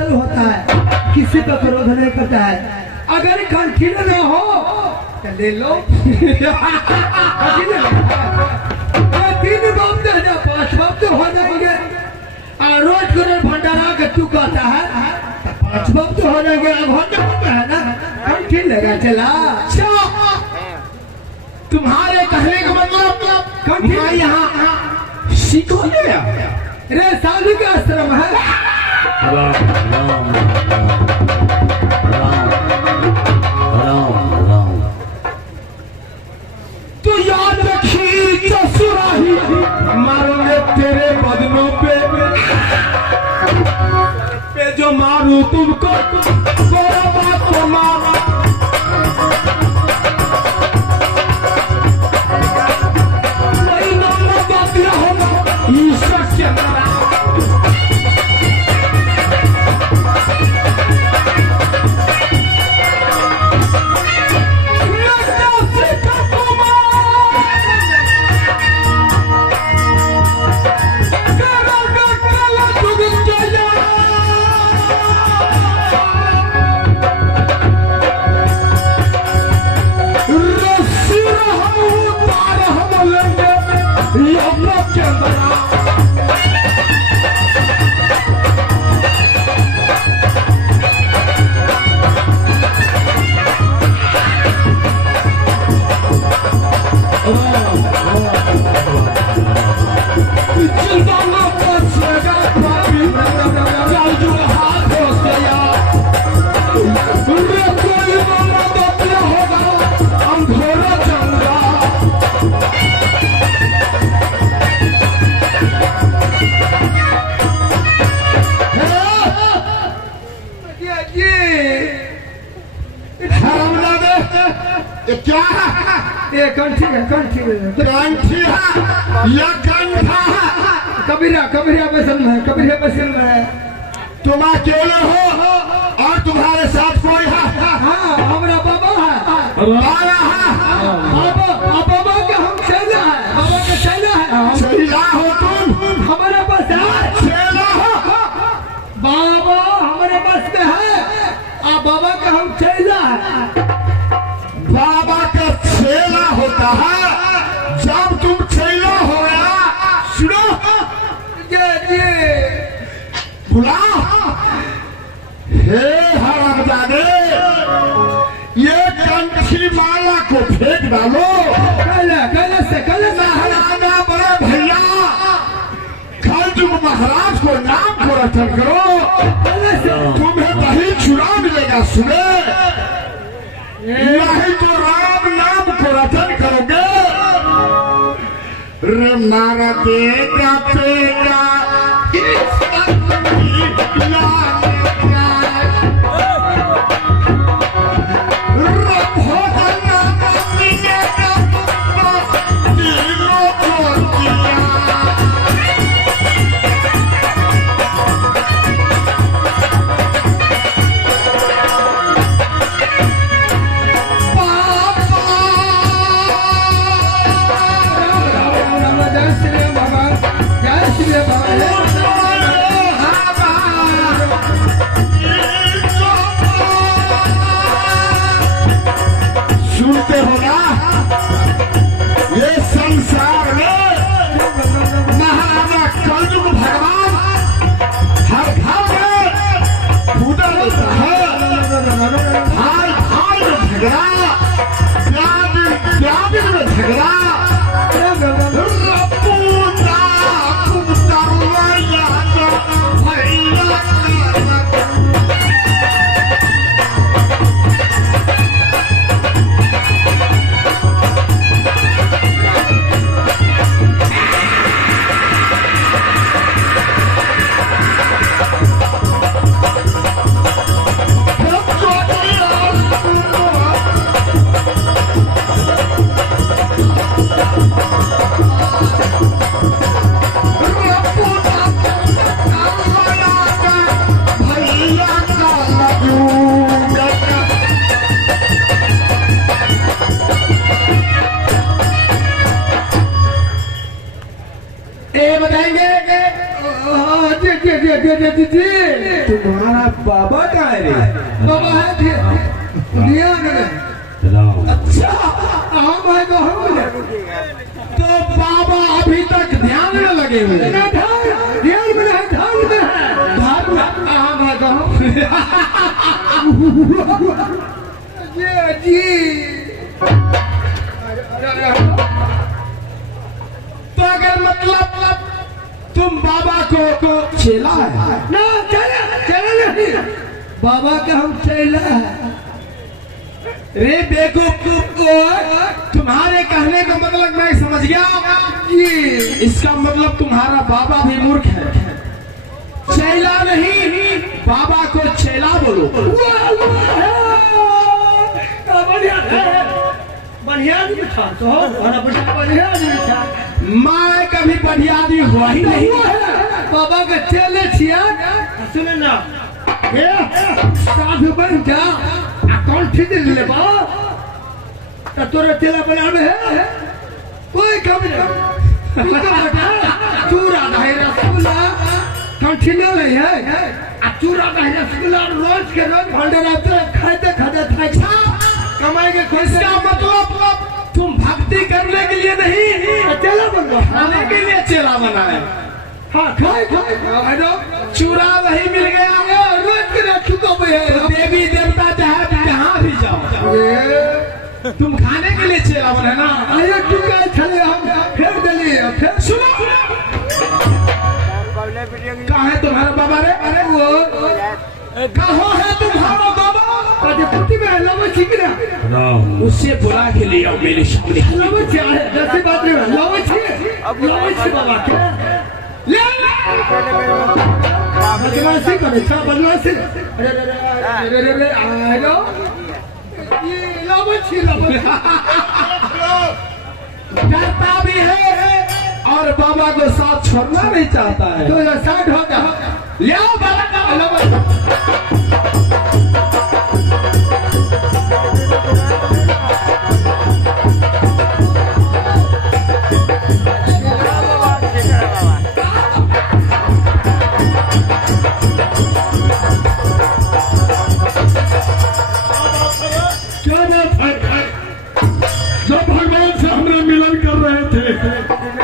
शीतल होता है, किसी का क्रोध नहीं करता है। अगर कंठी ना हो तो ले लो। 3 बाप दे दे, 5 बाप तो हो जाएंगे। रोज को भंडारा के तू कहता है 5 बाप तो हो जाएंगे। अब होता है ना, कंठी लगा चला। तुम्हारे कहने का मतलब कंठी यहाँ सीखो गया। रे साधु का आश्रम है। तो याद रखी ससुराही मारूंगे तेरे बदनों पे जो मारू तुमको गोरा बात को मार। वही नाम बात होगा ईश्वर के अंदर। क्या ये कंठी है, कंठी है, कंठी या कंठा? कबीरा कबीरा बसन में, कबीरा बसन में। तुम अकेले हो और तुम्हारे साथ कोई है? हाँ, हमारा बाबा है। बाबा है? बाबा के हम चेला है, बाबा के चेला है। चेला हो तुम? हमारे पास है चेला हो? बाबा हमारे पास में है। बाबा का हम चेला है। बाबा का चेला होता है जब तुम चेला हो गया। सुनो ये बुला, हे हरामजादे, ये कंठी माला को फेंक डालो। कल से महाराजा बड़े भैया, कल तुम महाराज को नाम को रटन करो, तुम्हें वही चुरा मिलेगा। सुने, नहीं तो राम नाम को रटन करोगे। रे मारा बेटा बेटा जय श्री बाबा, जय श्री बाबा। बेटे जी तुम्हारा बाबा का है रे? बाबा है ध्यान में। अच्छा, हाँ भाई बहुत तो बाबा अभी तक ध्यान में लगे हुए हैं। ध्यान में है, ध्यान में है, ध्यान में। हाँ भाई बहुत जी। तो अगर मतलब तुम बाबा को चेला है ना, चले चले नहीं, बाबा के हम चेला है। रे बेवकूफ, तुम्हारे कहने का मतलब मैं समझ गया जी। इसका मतलब तुम्हारा बाबा भी मूर्ख है। चेला नहीं, बाबा को चेला बोलो। बढ़िया आदमी था तो बढ़िया आदमी था। मैं कभी बढ़िया आदमी हुआ ही नहीं। बाबा के चेले छिया। सुने ना, साधु बन जा, कौन ठीक ले बा तोरा चेला बना में है कोई कम नहीं। चूरा दही रसगुल्ला कंठी में नहीं है। चूरा दही रसगुल्ला रोज के रोज भंडारा खाते खाते था कमाई के कोई। इसका मतलब तुम भक्ति करने के लिए नहीं, चेला बनो, खाने के लिए चेला बना है। हाँ खाए चूरा नहीं मिल गया, रोज के रोज चुका तो देवी देवता चाहे जहाँ भी जाओ, तुम खाने के लिए चेला बने ना। आया चुका चले हम फेर दिली। फिर सुनो, कहाँ है तुम्हारा बाबा रे? अरे वो कहाँ है तुम्हारा बाबा? पुटी में लवची की ना, उससे बुला के ले आओ मेरे सामने। लवची है जैसे बात नहीं, लवची बाबा के ले बदमाशी करे था, बदमाशी। अरे आयो ये लवची डरता भी है और बाबा को साथ छोड़ना नहीं चाहता है। तो 60 हो जा ले आओ बाबा का लवची।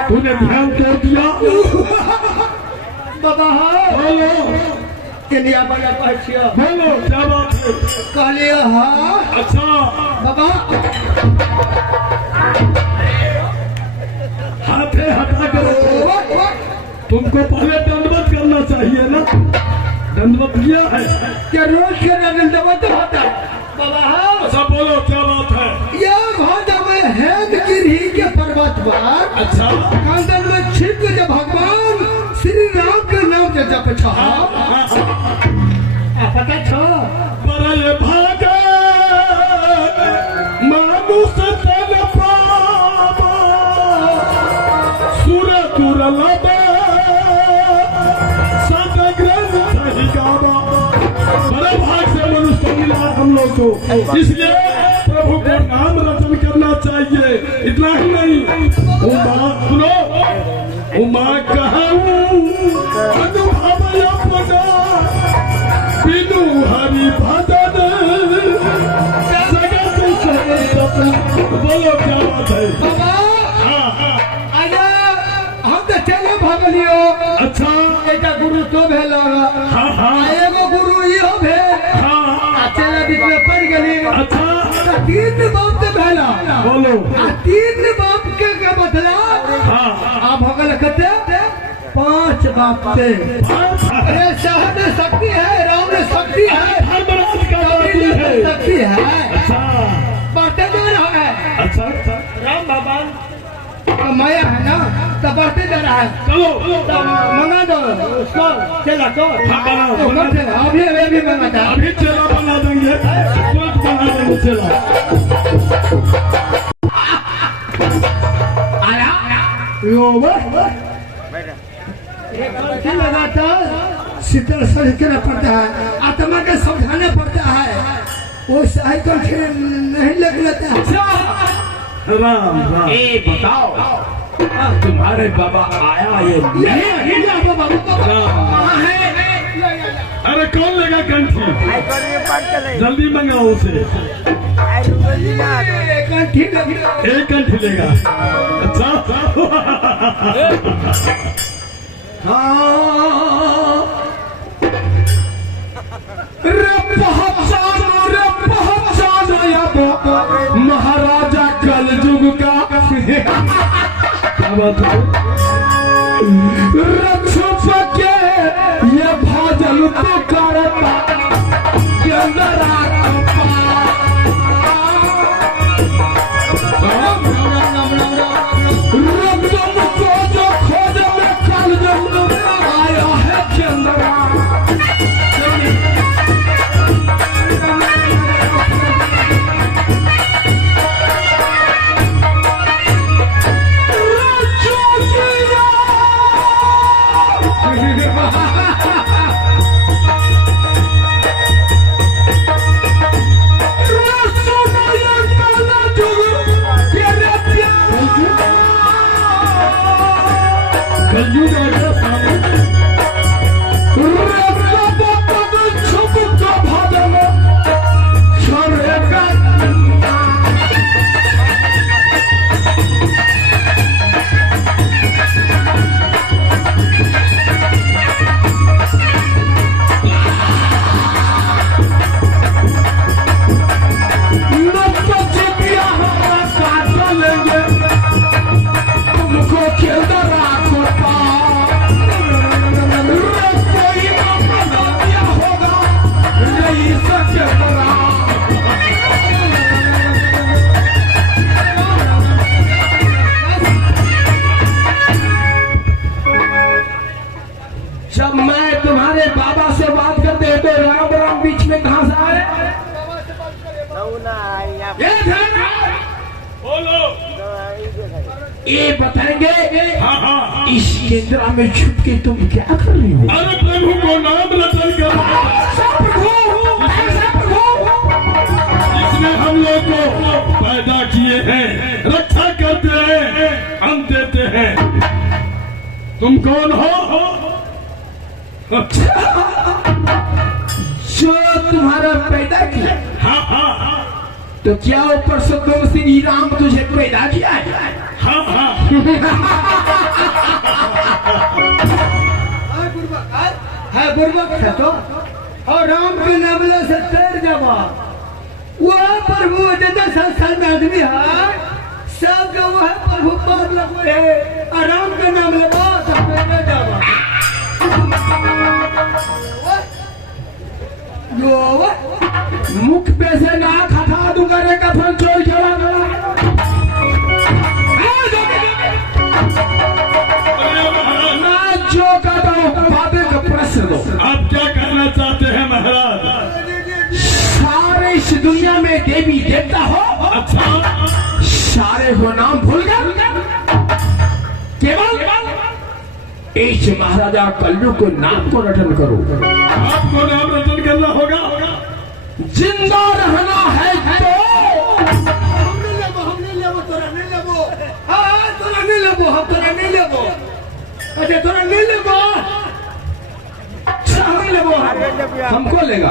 तूने ध्यान क्यों दिया? बाबा बोलो, केलिया बड़ा पहुंचियो, बोलो क्या बात है? कहलिए हाँ अच्छा, बाबा हाथे हटा कर तुमको पहले दंडवत करना चाहिए ना। दंडवत किया है क्या रोज के दंडवत होता बाबा? हाँ अच्छा, बोलो क्या बात है? ये भाजा में हेमगिरी के पर्वत पर अच्छा, कांदन में छिप जब भगवान श्री राम के नाम के जप छा पता छो बड़े भागे मानुष तन पावा सुर दुर्लभ सदग्रंथ सही गावा। बड़े भाग से मनुष्य को मिला हम लोग को, इसलिए प्रभु को नाम रचन करना चाहिए। इतना ही नहीं, उमा सुनो, उमा कहूँ अनुभव अपना बिनु हरि भजन जगत सपना। बोलो क्या बात है? बाबा हाँ, आजा हम तो चले भगलियो। अच्छा, एक गुरु तो भेला, हाँ हाँ एगो गुरु यो भे, हाँ, चले बीच में पड़ गली। अच्छा, तीन बाप से भेला, बोलो, तीन बाप के बदला हाँ, आप भगल कहते 5 बाप से। अरे शहर में शक्ति है, राम में शक्ति है, धर्मराज का बाती है। शक्ति है, अच्छा, बढ़ते जा रहा है। अच्छा, अच्छा, राम भगवान का माया है ना, तो बढ़ते जा रहा है। चलो तो मंगा दो उसको चला को। हाँ, बनाओ, तो बना दो। अभी मंगाता है। अभी चेला बना देंगे, तुरंत बना देंगे चेला। आया यो लगाता शीतल सड़कना पड़ता है, आत्मा का समझाना पड़ता है। वो साइकिल नहीं लग लेता है। राम राम। ए बताओ, तुम्हारे बाबा आया ये नहीं बाबा कहाँ है? इसमें कौन लेगा कंठी? जल्दी मंगाओ उसे। एक कंठी लगी। एक कंठी लेगा। अच्छा हाँ महाराजा कलयुग का क्या बात है? रक्षक के ये भजन तो करता चंद्रा रक्षक को जो खोज में कलयुग आया है चंद्रा कलयुग आ गया सामने। जब मैं तुम्हारे बाबा से बात करते तो राम राम बीच में कहां से आए? ये ध्यान बोलो। ये बताएंगे हाँ हाँ। इस केंद्र में छुप के तुम क्या कर रही हो? अरे प्रभु को नाम रटन कर इसने हम लोग को पैदा किए हैं, रक्षा करते हैं, हम देते हैं। तुम कौन हो? जो तुम्हारा पैदा किया हाँ हाँ हाँ तो क्या ऊपर से तुम श्री राम तुझे पैदा किया है? हाँ हाँ। है बुर्बक है तो और राम के नामले से तैर जावा वह प्रभु जितना संसार में आदमी है सब जो वह प्रभु पार लगो है और राम के नाम ले बात तैर जावा मुख पे से ना खा दूंगा रे कफन चोर चला ना जो कहता हूँ बाबे का प्रश्न दो। आप क्या कहना चाहते हैं महाराज? सारे इस दुनिया में देवी देवता हो, अच्छा सारे को नाम भूल गए, केवल इस महाराजा कलयुग को नाम को रटन करो। आपको नाम रटन करना होगा। जिंदा रहना है तो हमने लेबो तोरा नहीं लेबो हाँ तोरा नहीं लेबो हम तोरा नहीं लेबो अरे तोरा नहीं लेबो नहीं लेबो हमको लेगा।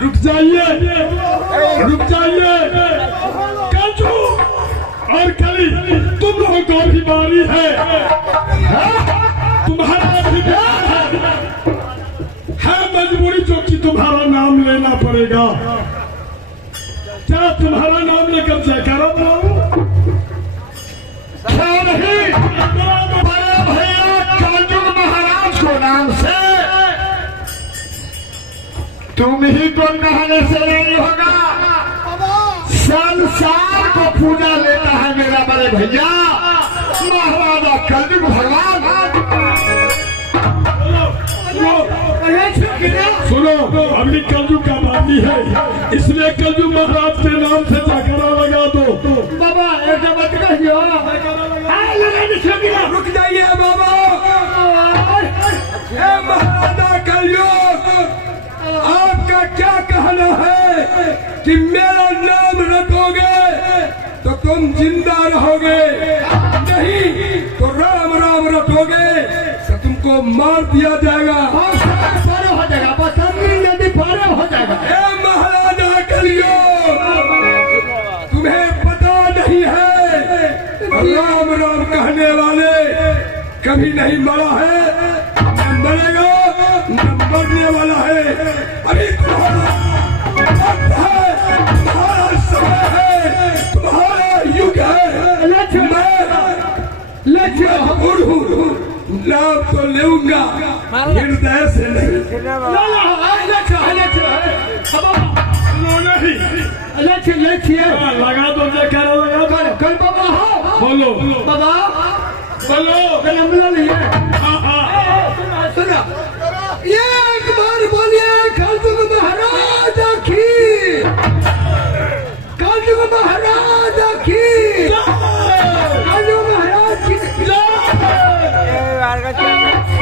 रुक जाइए, रुक जाइए। कंजू और कली तुम लोगों को भी बारी है, तुम्हारा भी है मजबूरी जो कि तुम्हारा नाम लेना पड़ेगा। क्या तुम्हारा नाम लेकर जयकारा बुलाऊं? क्या नहीं, बड़े भैया कांजुग महाराज को नाम से तुम ही को कहने से नहीं होगा, संसार को पूजा लेता है मेरा बड़े भैया महाराजा कांजुग भगवान। सुनो, अभी कलयुग का बाती है, इसलिए कलयुग महाराज के नाम से जयकारा लगा दो। बाबा ऐसा मत कहियो, रुक जाइए बाबा। महाराजा कलयुग, आपका क्या कहना है कि मेरा नाम रखोगे तो तुम जिंदा रहोगे, नहीं तो राम राम रखोगे तो तुमको मार दिया जाएगा, पारे हो जाएगा, बसंती नदी पारे हो जाएगा। महाराजा कलयुग, तुम्हें पता नहीं है राम राम कहने वाले कभी नहीं मरा है, न मरेगा, न मरने वाला है। अभी तुम्हारा वक्त है, तुम्हारा समय है, तुम्हारा युग है। नाम तो लूंगा, हृदय से नहीं। लगा दो जयकारा, लगा दो। कल बाबा हो, बोलो बाबा बोलो। कल हम लोग नहीं है। सुना, एक बार बोलिए कांजुग महाराज की, कांजुग महाराज की, कांजुग महाराज की।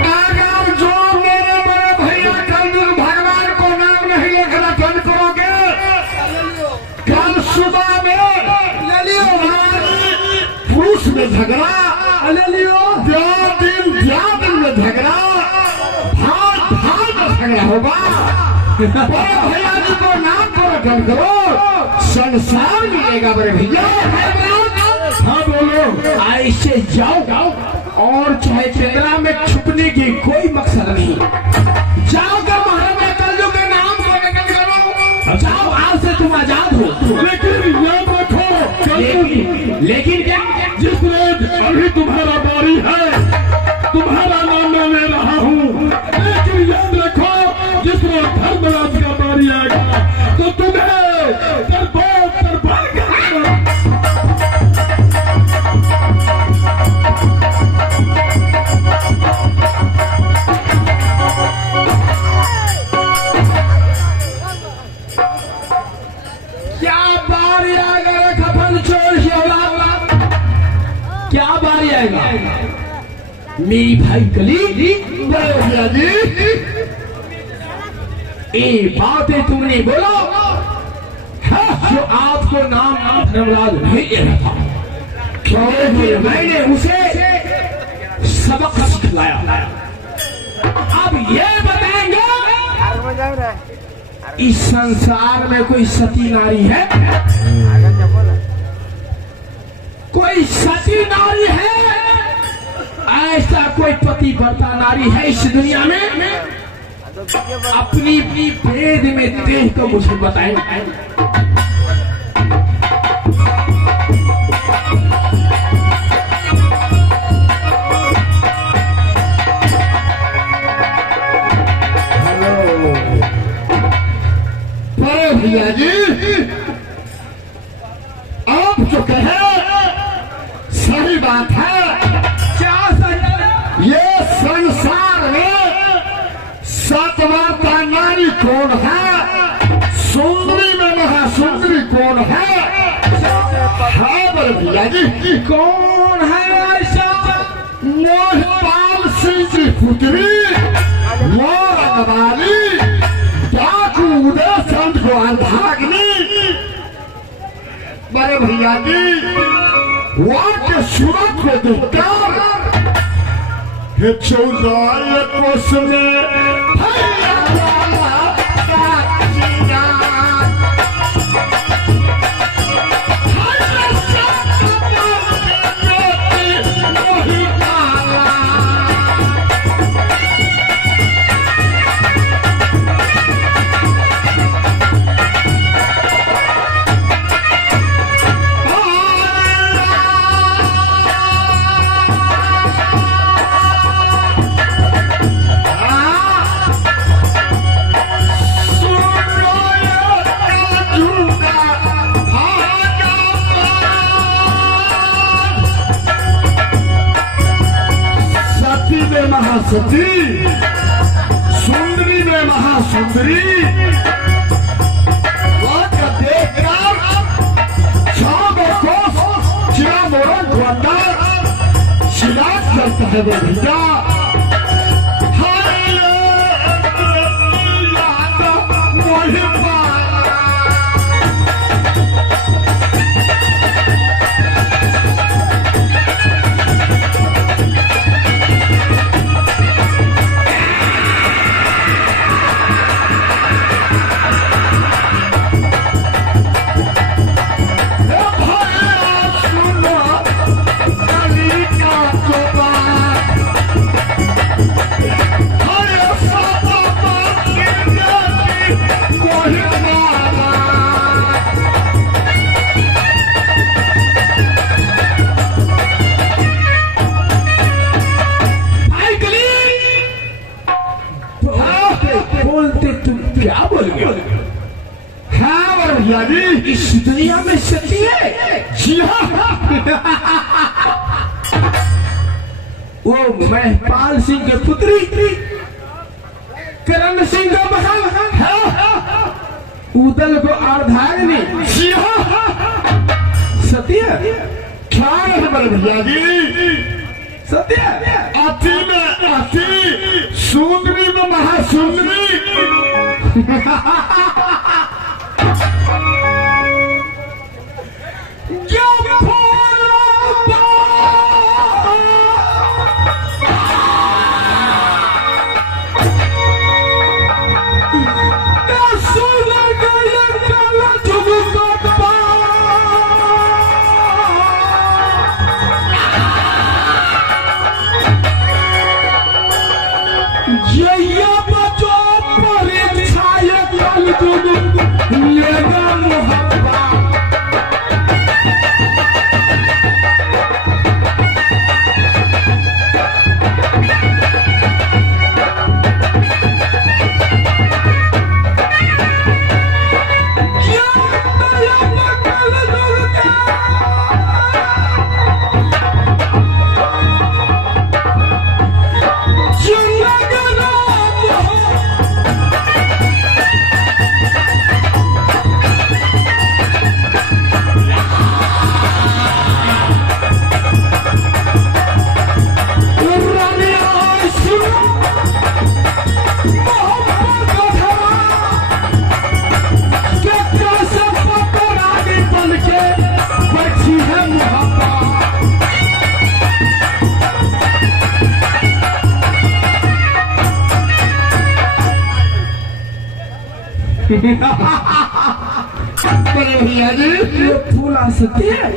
अगर जो मेरे बड़े भैया कांजुग भगवान को नाम नहीं लेकर रटन करोगे, कल सुबह में ले लियो, पुरुष में झगड़ा, ले लियो, दिन में झगड़ा, भाग में झगड़ा होगा। बड़े भैया जी को नाम पर रटन करो, संसार मिलेगा बड़े भैया। हाँ बोलो। ऐसे जाओ और चाहे चंद्रा में छुपने की कोई मकसद नहीं, जाओकर महाराजा कलयुग के नाम को रटन करो, जाओ, आज से तुम आजाद हो। लेकिन याद रखो, लेकिन क्या, जिस रोज अभी तुम्हारा बारी है, तुम्हारा नाम मैं ले रहा हूँ, लेकिन याद रखो जिस रोज धर्मराज का बारी आएगा तो तुम्हें दरबार करना। क्या बारी आएगा खपन चोर क्या बारी आएगा मेरी भाई कली भैया जी, ये बातें तुमने बोलो जो आपको नाम धर्मराज नहीं दे रहा था, क्योंकि मैंने उसे सबक सिखलाया। अब ये बताएंगे इस संसार में कोई सती नारी है, कोई सती नारी है, ऐसा कोई पति वर्ता नारी है इस दुनिया में? अपनी भेद में देख तो मुझे बताएं। बड़े भैया जी, आप जो कहे सही बात है। क्या सही? ये संसार में सतवाता नारी कौन है, सुंदरी में महासुंदरी कौन है? बड़े भैया जी, कौन है ऐसा? मोहपाल सिंह की पुत्री मोरवाली डाकू उदय संत को अर्धाग्नि। बड़े भैया जी, वहां के सूरत को देखकर चौदह कोस में सती सुंदरी में महासुंदरी देखकर चिरा मोरन द्वंद्व शिलाज करता है वो भैया क्या बोल गया? हाँ भैया जी, इस दुनिया में सती है। जी हाँ। वो महपाल सिंह के पुत्री करण सिंह का महल उदल को अर्धांगिनी। जी हाँ। सत्य क्या है भैया जी? सत्य अति में अति सुंदरी में महासुंदरी भैया जी ये फूल आ सकते हैं?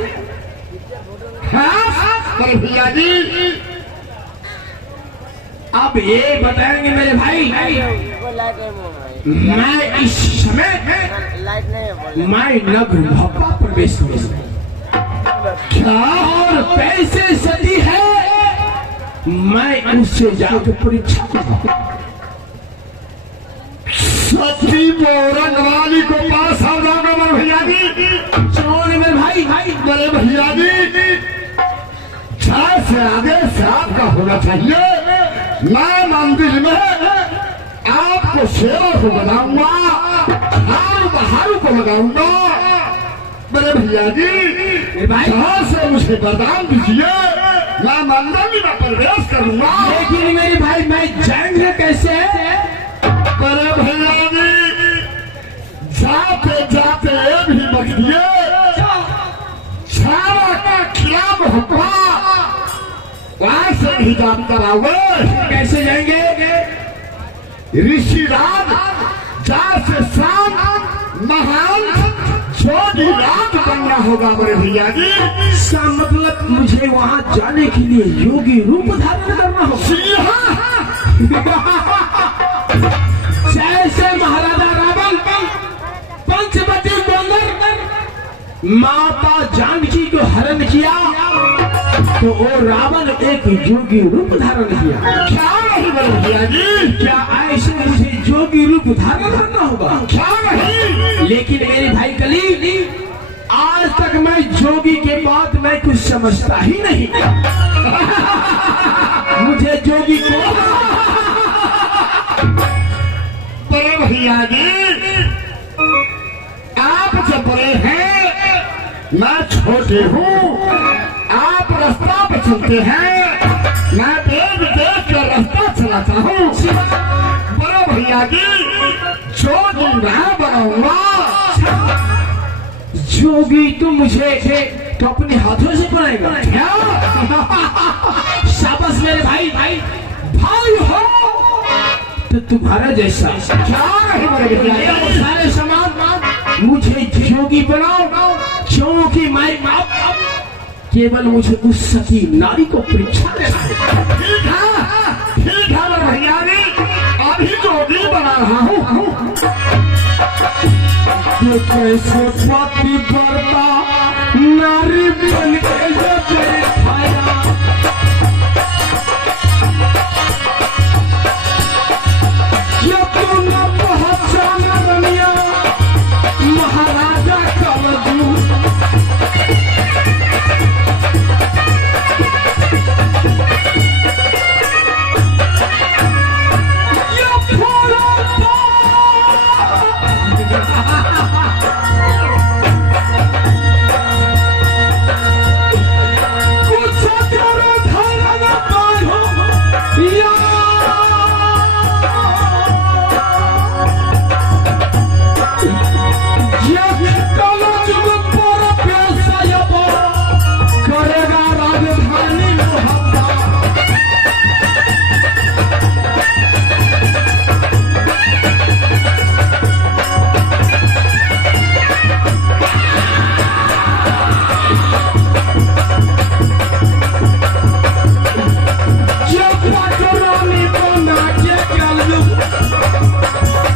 हाँ भैया जी अब ये बताएंगे मेरे भाई मैं इस समय मैं नगर भप्पा प्रवेश में क्या और पैसे सती है मैं उससे जाकर परीक्षा करूंगा। सती मोरन वाली को पास आ जाओगे मेरे भैया जी। चौन मेरे भाई मेरे भैया जी चार से आगे श्राप का होना चाहिए। मैं मंदिर में आपको सेवा को बनाऊंगा, हार बहारू को लगाऊंगा मेरे भैया जी। जहाँ से मुझे वरदान दीजिए मैं मंदिर में प्रवेश करूंगा। लेकिन मेरे भाई मैं जाएंगे कैसे? मेरे भैया जी जाते जाते भी बच दिए सारा का क्या हुआ वहां से भी जान कर आओगे। कैसे जाएंगे? ऋषिराज चार से शाम महान छोटी रात बनना होगा मेरे भैया जी। इसका मतलब मुझे वहाँ जाने के लिए योगी रूप धारण करना होगा। जैसे महाराजा रावण पंचवटी बंदर माता जानकी को हरण किया तो वो रावण एक योगी रूप धारण किया। क्या नहीं मेरे भैया जी? क्या ऐसे मुझे योगी रूप धारण करना होगा? क्या नहीं? लेकिन मेरे भाई कली आज तक मैं जोगी के बाद मैं कुछ समझता ही नहीं। मुझे जोगी को भैया जी, आप जब बड़े हैं, मैं छोटे हूँ। आप रास्ता पे चलते हैं, मैं देख देख कर रास्ता चलाता हूँ। बड़े भैया जी, जोगी मैं बनाऊंगा। जोगी तो मुझे तो अपने हाथों से बनाएगा क्या? शाबाश मेरे भाई हो तो तुम्हारा जैसा क्या नहीं बड़े भैया जी? वो सारे सामान मुझे जोगी बनाओ, क्योंकि मैं केवल मुझे उस सती नारी को परीक्षा देना है। ठीक है बड़े भैया जी, अभी जोगी बना रहा हूँ। ये कैसे पतिव्रता नारी बन के ये दिखाया। ये तुम न पहचाना दुनिया महाराजा कलजू। ये फूलों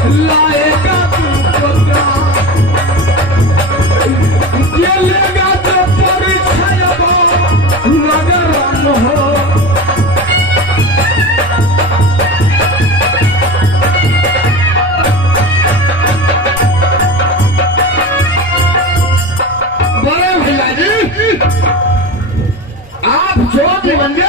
लाएगा तू पुत्रा, ये लेगा तो परीक्षा नगर हो। बड़े भैया जी, आप जोगी बन गए।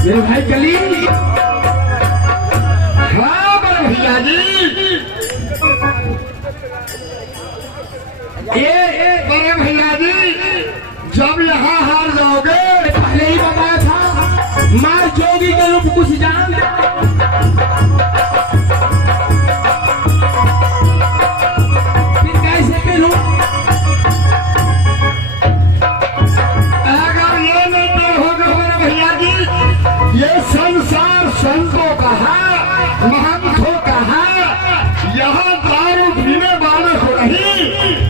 मेरे भाई कली, हाँ बड़े भैया जी, बड़े भैया जी, जब यहाँ हार जाओगे, पहले ही बताया था मैं जोगी के रूप कुछ जान फिर कैसे मिलूं? अगर ये नहीं होगा बड़े भैया जी, ये संसार संतों का है, महंतों का है। यहाँ दारू पीने वाले को नहीं।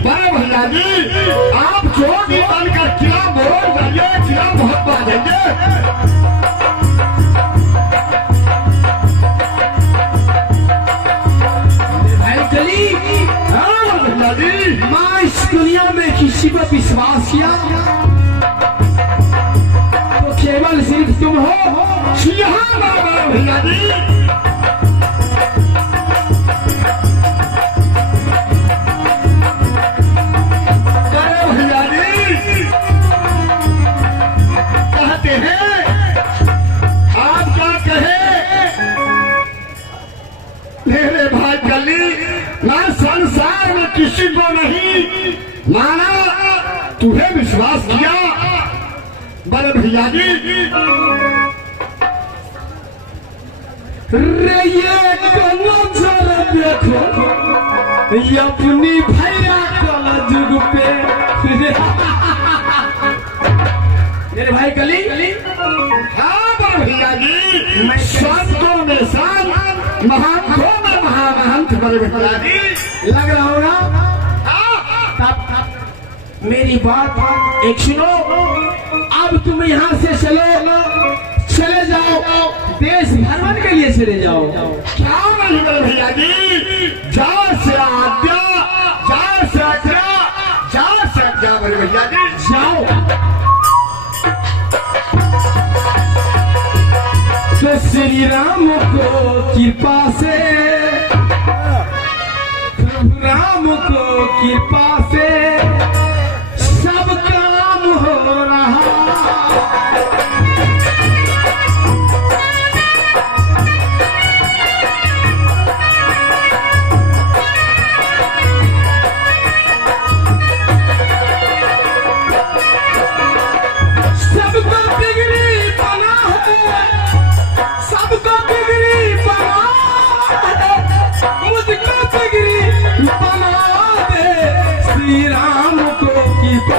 बड़े भैया जी, आप जोगी बनकर क्या बोल जाइए, क्या बहुत बाजेंगे। भाई कली, हाँ भैया जी, मैं इस दुनिया में किसी पर विश्वास किया तो केवल सिर्फ तुम हो। यहाँ बड़े भैया जी, बड़े भैया जी कहते हैं, आप क्या कहे मेरे भाई गली, मैं संसार में किसी को नहीं माना, तुम्हें विश्वास किया। बड़े भैया जी, रे ये नजर देखो ये अपनी भैया कला जुग पे। मेरे भाई कली, हाँ बड़े भैया जी, संतों में संत, महंतों में महामहंत। बड़े भैया जी, लग रहा होगा मेरी बात एक सुनो, अब तुम यहाँ से चले जाओ, देश भ्रमण के लिए चले जाओ। क्या नहीं मेरे भैया जी, जा से आज्ञा, जा से आज्ञा, जा से आज्ञा मेरे भैया जी। जाओ। तो श्री राम को कृपा से, प्रभु राम को कृपा से सब काम हो रहा। सबको बिगड़ी बना है, सबको बिगड़ी बना है, मुझको बिगड़ी बना दे, श्री राम को कृपा